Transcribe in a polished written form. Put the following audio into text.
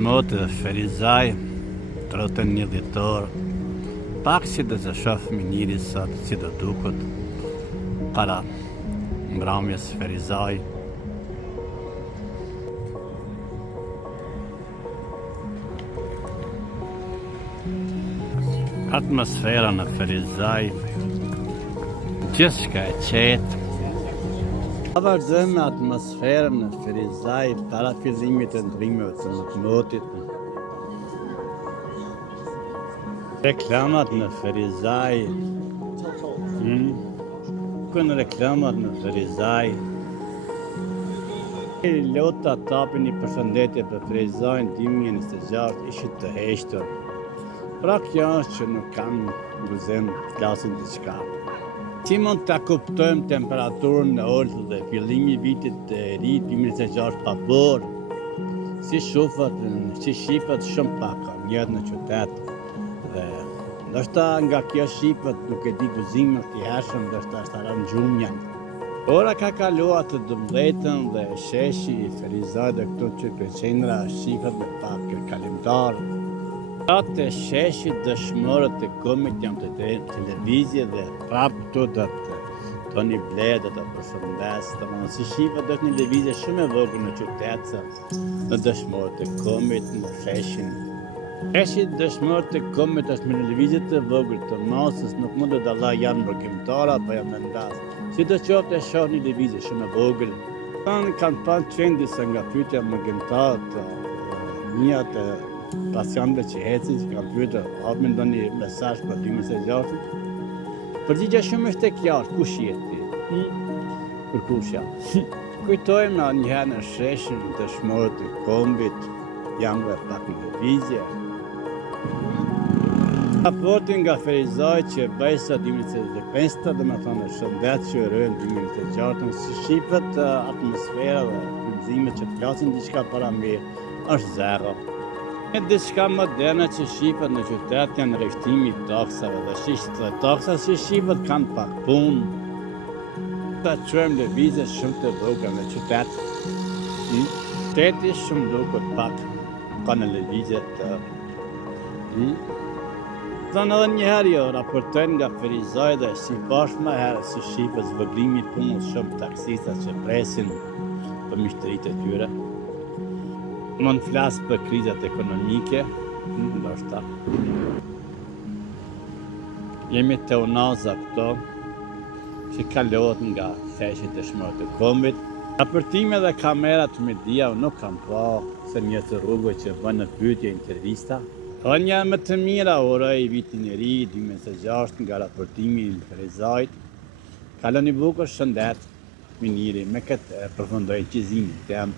Motë Ferizaj, trotën një dhjetor, pak si dhe të shoh miniri sot si do duket para mbrëmjes Ferizaj. Atmosfera në Ferizaj, gjithçka e qetë. Vazhdojmë me atmosferën në Ferizaj para fillimit të ndrimeve të motit. Reklamat në Ferizaj. Kënë reklamat në Ferizaj. Lota tapin një përshëndetje për Ferizajnë 2026 ishit të heshtur. Pra kjo është që nuk kam gëzim klasin të qka. Si mund të kuptojmë temperaturën në orë dhe fillimi vitit të ri 2026 pa borë, si shifët shumë paka, njët në qytet, dhe ndoshta nga kjo shifët nuk e di gëzimë të hershëm, ndoshta është aran gjumja. Ora ka kaluar të 12-ën dhe sheshi i Ferizaj dhe këto që qendra shifët me pak kalimtar. Atë sheshit dëshmorët e komit jam të televizje dhe prapë këtu do të Toni Ble do të përshëndes, si shifët është një televizje shumë e vogël në qytet në dëshmorët e komit në sheshin. Sheshit dëshmorët e komit është një televizje të vogël të masës, nuk mund të dalla janë mërkimtara apo janë mendas. Si të qoftë e shoh një televizje shumë e vogël. Kanë panë qenë disa nga pyetja mërkimtarët mia të pasionëve që heci që kanë pyetur, a më ndoni mesazh për 2026? Përgjigja shumë është e qartë, kush je ti? Për kush jam? Kujtojmë njëherë në sheshin të dëshmorët e kombit, jam dhe pak në televizje. Raportin nga Ferizaj që bëj sa 2025, dhe me thonë shëndet që rënë 2026, si shifët atmosfera dhe kryzime që të flasin diçka para mirë, është zero. E diçka moderne që shifët në qytet janë rreshtimi i taksave dhe taksat që shifët kanë pak punë. Ta quajmë lëvizje shumë të vogla në qytet. Qyteti shumë duket pak ka në lëvizje të. Thonë edhe njëherë jo, raportojnë nga Ferizaj dhe si bashkë më herë si shifët zvëglimi punës shumë taksistat që presin për mishtëritë e tyre. Mund flasë për krizat ekonomike, ndoshta. Jemi të unaza këto, që kalohet nga sheshit dëshmorët e kombit. Raportime dhe kamerat media nuk kam pa, se një të rrugëve që bënë në pyetje intervista. Hënja më të mira uroj vitin e ri 2026 nga raportimi në Ferizajt. Kaloni bukur, shëndet, miniri, me këtë përfundoj qizimin tem.